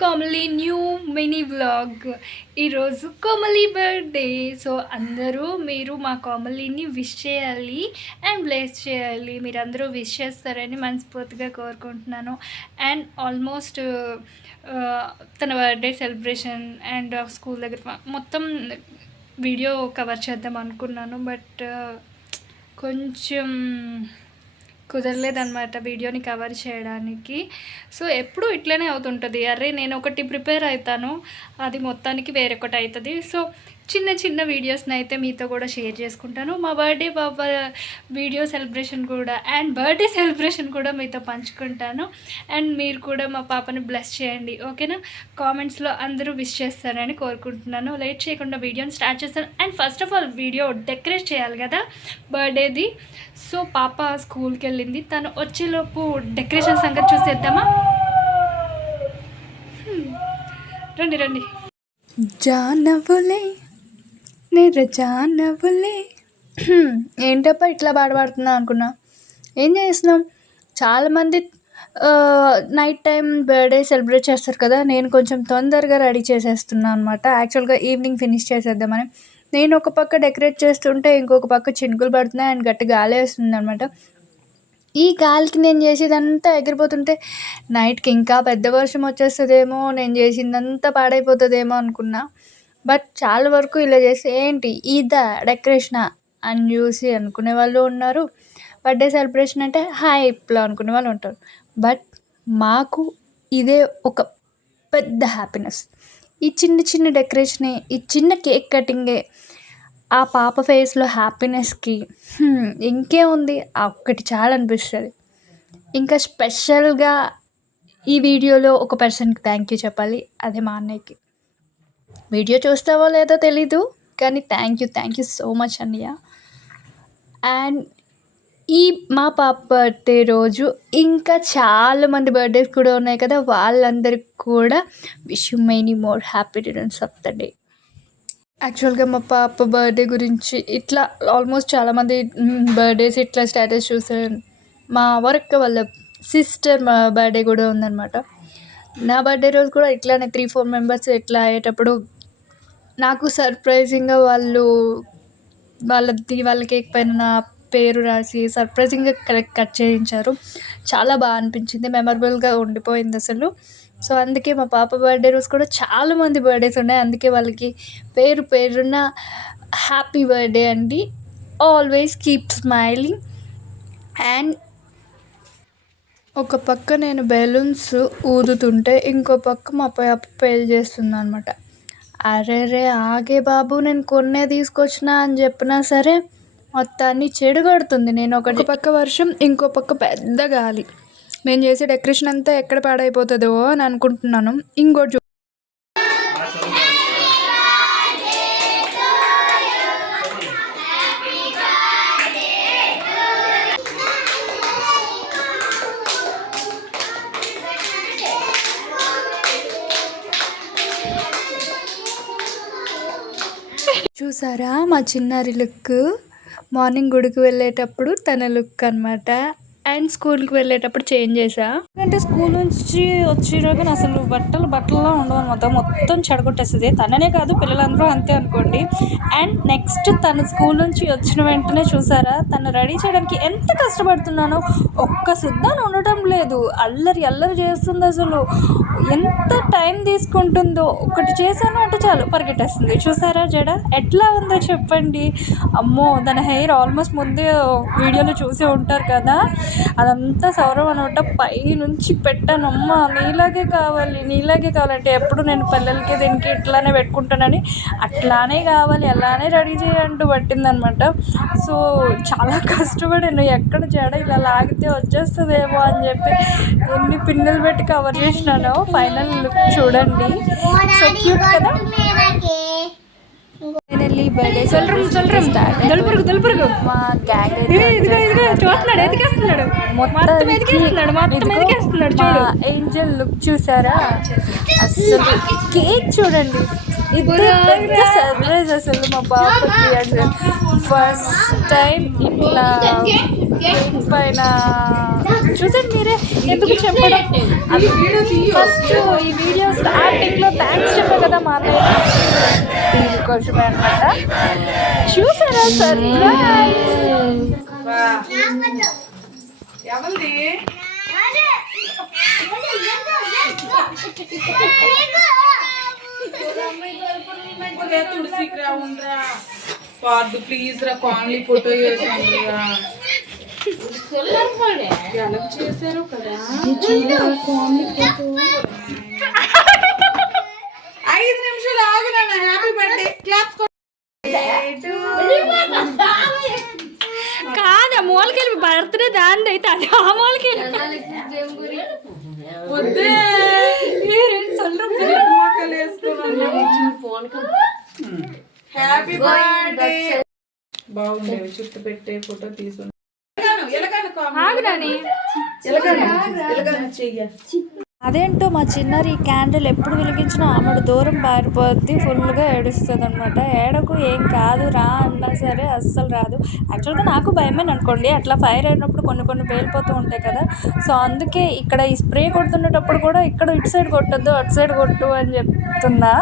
Komali new mini vlog. ఈరోజు Komali birthday. So అందరూ మీరు మా కోమలిని విష్ చేయాలి అండ్ బ్లెస్ చేయాలి. మీరందరూ విష్ చేస్తారని మనస్ఫూర్తిగా కోరుకుంటున్నాను. అండ్ ఆల్మోస్ట్ తన బర్త్డే సెలబ్రేషన్ అండ్ స్కూల్ దగ్గర మొత్తం వీడియో కవర్ చేద్దాం అనుకున్నాను. బట్ కొంచెం కుదరలేదన్నమాట వీడియోని కవర్ చేయడానికి. సో ఎప్పుడు ఇట్లనే అవుతుంటుంది. అరే నేను ఒకటి ప్రిపేర్ అవుతాను, అది మొత్తానికి వేరొకటి అవుతుంది. సో చిన్న చిన్న వీడియోస్ని అయితే మీతో కూడా షేర్ చేసుకుంటాను. మా బర్త్డే పాప వీడియో సెలబ్రేషన్ కూడా అండ్ బర్త్డే సెలబ్రేషన్ కూడా మీతో పంచుకుంటాను. అండ్ మీరు కూడా మా పాపని బ్లెస్ చేయండి, ఓకేనా? కామెంట్స్లో అందరూ విష్ చేస్తారని కోరుకుంటున్నాను. లేట్ చేయకుండా వీడియోని స్టార్ట్ చేస్తాను. And first of all video decorate చేయాలి కదా బర్త్డేది. సో పాప స్కూల్కి వెళ్ళింది, తను వచ్చేలోపు డెకరేషన్ సంగతి చూసేద్దామా? రండి రండి. జానవులే నిరజానవులే. ఏంటప్ప ఇట్లా పాడుతున్నా అనుకున్నా. ఏం చేస్తున్నాం? చాలామంది నైట్ టైం బర్త్డే సెలబ్రేట్ చేస్తారు కదా. నేను కొంచెం తొందరగా రెడీ చేసేస్తున్నాను అనమాట. యాక్చువల్గా ఈవినింగ్ ఫినిష్ చేసేద్దామని. నేను ఒక పక్క డెకరేట్ చేస్తుంటే ఇంకొక పక్క చినుకులు పడుతున్నాయి అండ్ గట్టి గాలి వేస్తుంది అనమాట. ఈ గాలికి నేను చేసేదంతా ఎగిరిపోతుంటే నైట్కి ఇంకా పెద్ద వర్షం వచ్చేస్తుందేమో, నేను చేసిందంతా పాడైపోతుందేమో అనుకున్నా. బట్ చాలా వరకు ఇలా చేసి ఏంటి ఇదా డెకరేషనా అని చూసి అనుకునే వాళ్ళు ఉన్నారు. బర్త్డే సెలబ్రేషన్ అంటే హైప్లో అనుకునే వాళ్ళు ఉంటారు. బట్ మాకు ఇదే ఒక పెద్ద హ్యాపీనెస్. ఈ చిన్న చిన్న డెకరేషనే, ఈ చిన్న కేక్ కటింగే ఆ పాప ఫేస్లో హ్యాపీనెస్కి ఇంకేముంది, ఒక్కటి చాలా అనిపిస్తుంది. ఇంకా స్పెషల్గా ఈ వీడియోలో ఒక పర్సన్కి థ్యాంక్ యూ చెప్పాలి, అదే మా అన్నయ్యకి. వీడియో చూస్తావో లేదో తెలీదు, కానీ థ్యాంక్ యూ సో మచ్ అన్నయ్య. అండ్ ఈ మా పాప బర్త్డే రోజు ఇంకా చాలామంది బర్త్డేస్ కూడా ఉన్నాయి కదా, వాళ్ళందరికీ కూడా wish you many more happy returns of the day. యాక్చువల్గా మా పాప బర్త్డే గురించి ఇట్లా ఆల్మోస్ట్ చాలామంది బర్త్డేస్ ఇట్లా స్టేటస్ చూసాను. మా వర్క్ వాళ్ళ సిస్టర్ మా బర్త్డే కూడా ఉందన్నమాట. నా బర్త్డే రోజు కూడా ఇట్లానే 3-4 మెంబర్స్ ఇట్లా అయ్యేటప్పుడు నాకు సర్ప్రైజింగ్గా వాళ్ళ కేక్ పైన నా పేరు రాసి సర్ప్రైజింగ్గా కట్ చేయించారు. చాలా బాగా అనిపించింది, మెమరబుల్గా ఉండిపోయింది అసలు. సో అందుకే మా పాప బర్త్డే రోజు కూడా చాలామంది బర్త్డేస్ ఉన్నాయి. అందుకే వాళ్ళకి పేరున హ్యాపీ బర్త్డే అండి, ఆల్వేస్ కీప్ స్మైలింగ్. అండ్ ఒక పక్క నేను బెలూన్స్ ఊదుతుంటే ఇంకో పక్క మా పాప పేల్ చేస్తుంది అనమాట. అరే ఆగే బాబు, నేను కొన్నే తీసుకొచ్చిన అని చెప్పినా సరే మొత్తాన్ని చెడగొడుతుంది. నేను ఒక పక్క వర్షం, ఇంకో పక్క పెద్ద గాలి. నేను చేసే డెకరేషన్ అంతా ఎక్కడ పాడైపోతుందో అని అనుకుంటున్నాను. ఇంకోటి చూసారా మా చిన్నారి లుక్? మార్నింగ్ గుడికి వెళ్ళేటప్పుడు తన లుక్ అనమాట. అండ్ స్కూల్కి వెళ్ళేటప్పుడు చేంజ్ చేసా, ఎందుకంటే స్కూల్ నుంచి వచ్చినాక అసలు బట్టల్లో ఉండవు అనమాట. మొత్తం చెడగొట్టేస్తుంది. తననే కాదు పిల్లలందరూ అంతే అనుకోండి. అండ్ నెక్స్ట్ తను స్కూల్ నుంచి వచ్చిన వెంటనే చూసారా తను రెడీ చేయడానికి ఎంత కష్టపడుతున్నానో. ఒక్క సుద్దాను ఉండటం లేదు, అల్లరి చేస్తుంది. అసలు ఎంత టైం తీసుకుంటుందో. ఒకటి చేశాను అంటే చాలు పరిగెట్టేస్తుంది. చూసారా జడ ఎట్లా ఉందో చెప్పండి. అమ్మో, దాని హెయిర్ ఆల్మోస్ట్ ముందే వీడియోలో చూసే ఉంటారు కదా, అదంతా సౌరవ్ అనమాట. పై నుంచి పెట్టానమ్మ, నీలాగే కావాలంటే ఎప్పుడు నేను పిల్లలకి దీనికి ఇట్లానే పెట్టుకుంటానని, అట్లానే కావాలి అలానే రెడీ చేయంటూ పట్టిందనమాట. సో చాలా కష్టపడాను. ఎక్కడ జడ ఇలా లాగితే వచ్చేస్తుందేమో అని చెప్పి ఎన్ని పిన్నులు పెట్టి కవర్ చేసినానో. ఫైనల్ లుక్ చూడండి, సో క్యూట్ కదా. ఫైనల్లీ బర్త్డే దొలుపురుగు మా గ్యాంగ్ ఏంజల్ లుక్ చూసారా? అసలు కేక్ చూడండి, ఇది పెద్ద సర్ప్రైజ్ అసలు మా పాపకి. అసలు ఫస్ట్ టైం ఇట్లా కేక్ పైన చూసండి మీరే, ఎందుకు చెప్పడం. ఫస్ట్ ఈ వీడియో స్టార్టింగ్లో థ్యాంక్స్ చెప్పే కదా మా అన్నయ్య, దీనికోసమే అనమాట. చూసారా సర్ప్రైజ్. పార్దు ప్లీజ్ రా, కాన్లీ ఫోటో చేసాను ఎలా చేశారు కదా. 5 నిమిషాలు ఆగు నాన్న. హ్యాపీ బర్త్డే క్లాప్స్ కాదా మూలకెళ్ళి బర్త్డే దాన్ని అయితే అది ఆ మూలకెళ్ళి వద్దే హ్యాపీ బర్త్డే. బాగుండేవి చుట్టూ పెట్టే ఫోటో తీసుకుని అదేంటో మా చిన్నారి క్యాండిల్ ఎప్పుడు వెలిగించినా ఆమెడు దూరం పారిపోద్ది, ఫుల్గా ఏడుస్తుంది అనమాట. ఏడకు ఏం కాదు రా అన్నా సరే అస్సలు రాదు. యాక్చువల్గా నాకు భయమేను అనుకోండి, అట్లా ఫైర్ అయినప్పుడు కొన్ని పేలిపోతూ ఉంటాయి కదా. సో అందుకే ఇక్కడ ఈ స్ప్రే కొడుతున్నప్పుడు కూడా ఇక్కడ ఇటు సైడ్ కొట్టద్దు అటు సైడ్ కొట్టు అని చెప్తున్నా.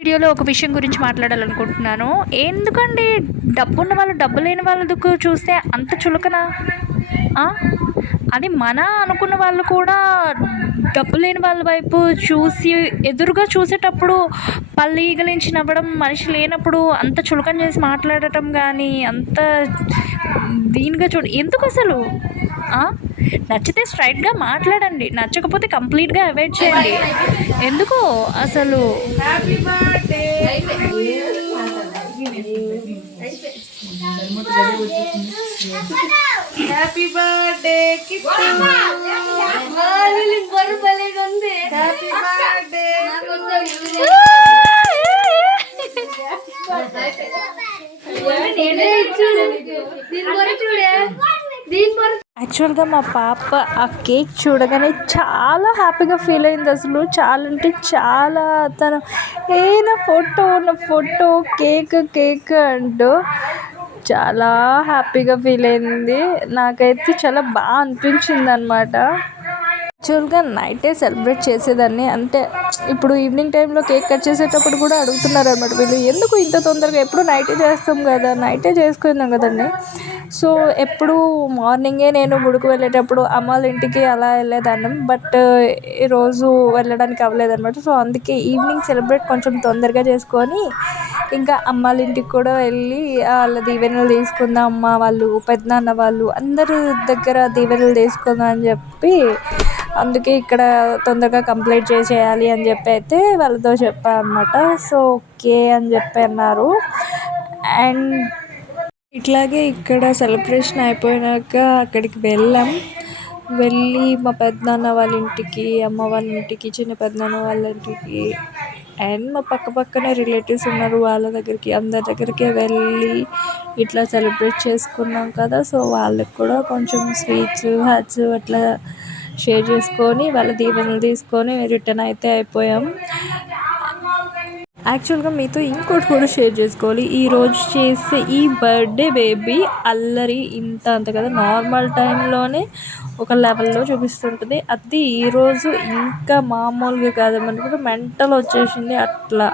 వీడియోలో ఒక విషయం గురించి మాట్లాడాలనుకుంటున్నాను. ఎందుకండి డబ్బున్న వాళ్ళు డబ్బు లేని వాళ్ళకు చూస్తే అంత చులకనా? అది మన అనుకున్న వాళ్ళు కూడా డబ్బు లేని వాళ్ళ వైపు చూసి ఎదురుగా చూసేటప్పుడు పళ్ళు ఈగలించి నవ్వడం, మనిషి లేనప్పుడు అంత చులకన చేసి మాట్లాడటం కానీ అంత దీనిగా ఎందుకు అసలు? నచ్చితే స్ట్రైట్గా మాట్లాడండి, నచ్చకపోతే కంప్లీట్గా అవాయిడ్ చేయండి. ఎందుకు అసలు? హ్యాపీ బర్త్డే యాక్చువల్గా మా పాప ఆ కేక్ చూడగానే చాలా హ్యాపీగా ఫీల్ అయింది. అసలు చాలా అంటే చాలా, తను నా ఫోటో కేక్ అంటూ చాలా హ్యాపీగా ఫీల్ అయింది. నాకైతే చాలా బాగా అనిపించింది అనమాట. యాక్చువల్గా నైటే సెలబ్రేట్ చేసేదాన్ని, అంటే ఇప్పుడు ఈవినింగ్ టైంలో కేక్ కట్ చేసేటప్పుడు కూడా అడుగుతున్నారు అనమాట వీళ్ళు, ఎందుకు ఇంత తొందరగా, ఎప్పుడు నైటే చేస్తాం కదా, నైటే చేసుకుందాం కదండి. సో ఎప్పుడు మార్నింగే నేను గుడికి వెళ్ళేటప్పుడు అమ్మ వాళ్ళ ఇంటికి అలా వెళ్ళేదాన్ని, బట్ ఈరోజు వెళ్ళడానికి అవ్వలేదన్నమాట. సో అందుకే ఈవినింగ్ సెలబ్రేట్ కొంచెం తొందరగా చేసుకొని ఇంకా అమ్మ వాళ్ళ ఇంటికి కూడా వెళ్ళి వాళ్ళ దీవెనలు తీసుకుందాం, అమ్మ వాళ్ళు పెద్దనాన్న వాళ్ళు అందరి దగ్గర దీవెనలు తీసుకుందాం అని చెప్పి, అందుకే ఇక్కడ తొందరగా కంప్లీట్ చేసేయాలి అని చెప్పి అయితే వాళ్ళతో చెప్పాను అనమాట. సో ఓకే అని చెప్పి అన్నారు. అండ్ ఇట్లాగే ఇక్కడ సెలబ్రేషన్ అయిపోయినాక అక్కడికి వెళ్ళి మా పెద్దనాన్న వాళ్ళ ఇంటికి, అమ్మ వాళ్ళ ఇంటికి, చిన్న పెద్దనాన్న వాళ్ళ ఇంటికి అండ్ మా పక్కనే రిలేటివ్స్ ఉన్నారు వాళ్ళ దగ్గరికి, అందరి దగ్గరికి వెళ్ళి ఇట్లా సెలబ్రేట్ చేసుకున్నాం కదా. సో వాళ్ళకి కూడా కొంచెం స్వీట్స్ హ్యాట్స్ అట్లా షేర్ చేసుకొని వాళ్ళ దీవెనలు తీసుకొని రిటర్న్ అయితే అయిపోయాం. యాక్చువల్గా మీతో ఇంకోటి కూడా షేర్ చేసుకోవాలి. ఈరోజు చేసే ఈ బర్త్డే బేబీ అల్లరి అంత కదా, నార్మల్ టైంలోనే ఒక లెవెల్లో చూపిస్తుంటుంది. అది ఈరోజు ఇంకా మామూలుగా కాదన్నమాట, మెంటల్ వచ్చేసింది అట్లా.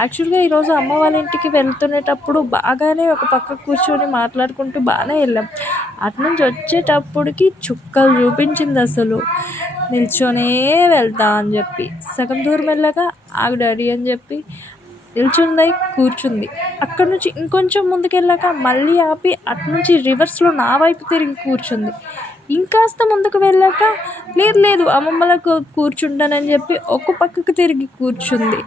యాక్చువల్గా ఈరోజు అమ్మ వాళ్ళ ఇంటికి వెళ్తునేటప్పుడు బాగానే ఒక పక్క కూర్చొని మాట్లాడుకుంటూ బాగానే వెళ్ళాం. అటు నుంచి వచ్చేటప్పటికి చుక్కలు చూపించింది అసలు. నిల్చొనే వెళ్తా అని చెప్పి సగం దూరం వెళ్ళాక ఆగు డాడీ అని చెప్పి నిల్చుంది, కూర్చుంది. అక్కడ నుంచి ఇంకొంచెం ముందుకెళ్ళాక మళ్ళీ ఆపి అటు నుంచి రివర్స్లో నా వైపు తిరిగి కూర్చుంది. ఇంకాస్త ముందుకు వెళ్ళాక లేదు అమ్మమ్మలకు కూర్చుంటానని చెప్పి ఒక పక్కకు తిరిగి కూర్చుంది.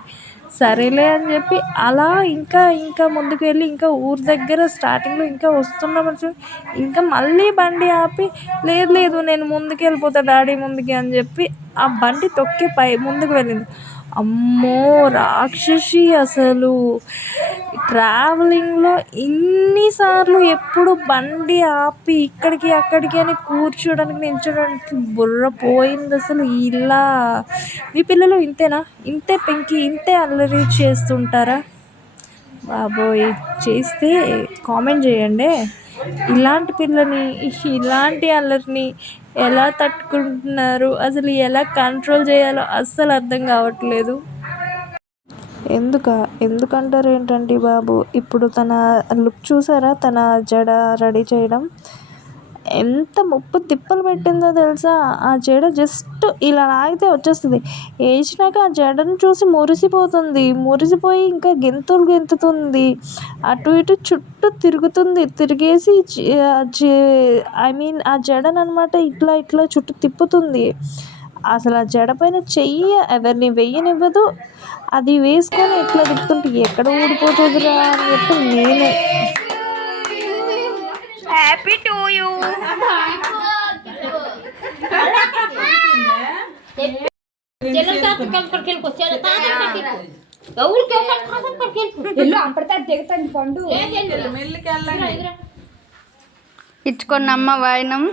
సరేలే అని చెప్పి అలా ఇంకా ముందుకు వెళ్ళి ఇంకా ఊరి దగ్గర స్టార్టింగ్లో ఇంకా వస్తున్నామని ఇంకా మళ్ళీ బండి ఆపి లేదు నేను ముందుకు వెళ్ళిపోతా డాడీ ముందుకి అని చెప్పి ఆ బండి తొక్కి ముందుకు వెళ్ళింది. అమ్మో రాక్షసి అసలు. ట్రావెలింగ్లో ఇన్నిసార్లు ఎప్పుడు బండి ఆపి ఇక్కడికి అక్కడికి అని కూర్చోడానికి నిల్చోడానికి బుర్ర పోయింది అసలు. ఇలా మీ పిల్లలు ఇంతేనా? ఇంతే పెంకి ఇంతే అల్లరి చేస్తుంటారా? బాబోయ్ చేస్తే కామెంట్ చేయండి. ఇలాంటి పిల్లని ఇలాంటి అల్లరిని ఎలా తట్టుకుంటున్నారు, అసలు ఎలా కంట్రోల్ చేయాలో అస్సలు అర్థం కావట్లేదు. ఎందుకంటారు ఏంటండి బాబు, ఇప్పుడు తన లుక్ చూసారా, తన జడ రెడీ చేయడం ఎంత ముప్పు తిప్పలు పెట్టిందో తెలుసా. ఆ జడ జస్ట్ ఇలా లాగితే వచ్చేస్తుంది, వేసినాక ఆ జడను చూసి మురిసిపోయి ఇంకా గెంతుతుంది, అటు ఇటు చుట్టూ తిరిగేసి ఆ జడను అనమాట ఇట్లా చుట్టూ తిప్పుతుంది. అసలు ఆ జడ పైన చెయ్యి ఎవరిని వెయ్యనివ్వదు. అది వేసుకొని ఇట్లా తిప్పుతుంటే ఎక్కడ ఊడిపోతుందిరా అని చెప్పి నేను హ్యాపీ టు యూ. ఇచ్చుకొన్నమ్మ వాయినం.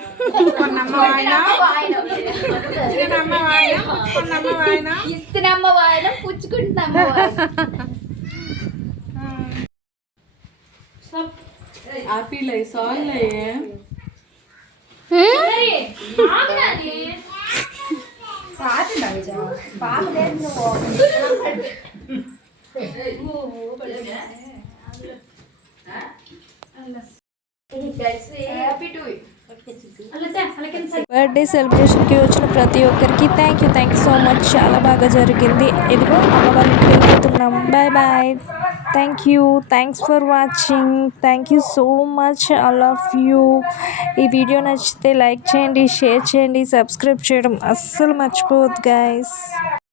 ఇస్తున్నమ్మ వాయనం పుచ్చుకుంటున్నమ్మ ఆపిల్ సాల్లే బర్త్డే సెలబ్రేషన్కి వచ్చిన ప్రతి ఒక్కరికి థ్యాంక్ యూ సో మచ్. చాలా బాగా జరిగింది. ఇదిగో అమ్మ వాళ్ళ ఇంటికి వెళ్ళిపోతున్నాం. Bye. Thanks for watching. Thank you so much all of you. ఈ వీడియో నచ్చితే లైక్ చేయండి, షేర్ చేయండి, సబ్స్క్రైబ్ చేయడం అస్సలు మర్చిపోవద్దు గైస్.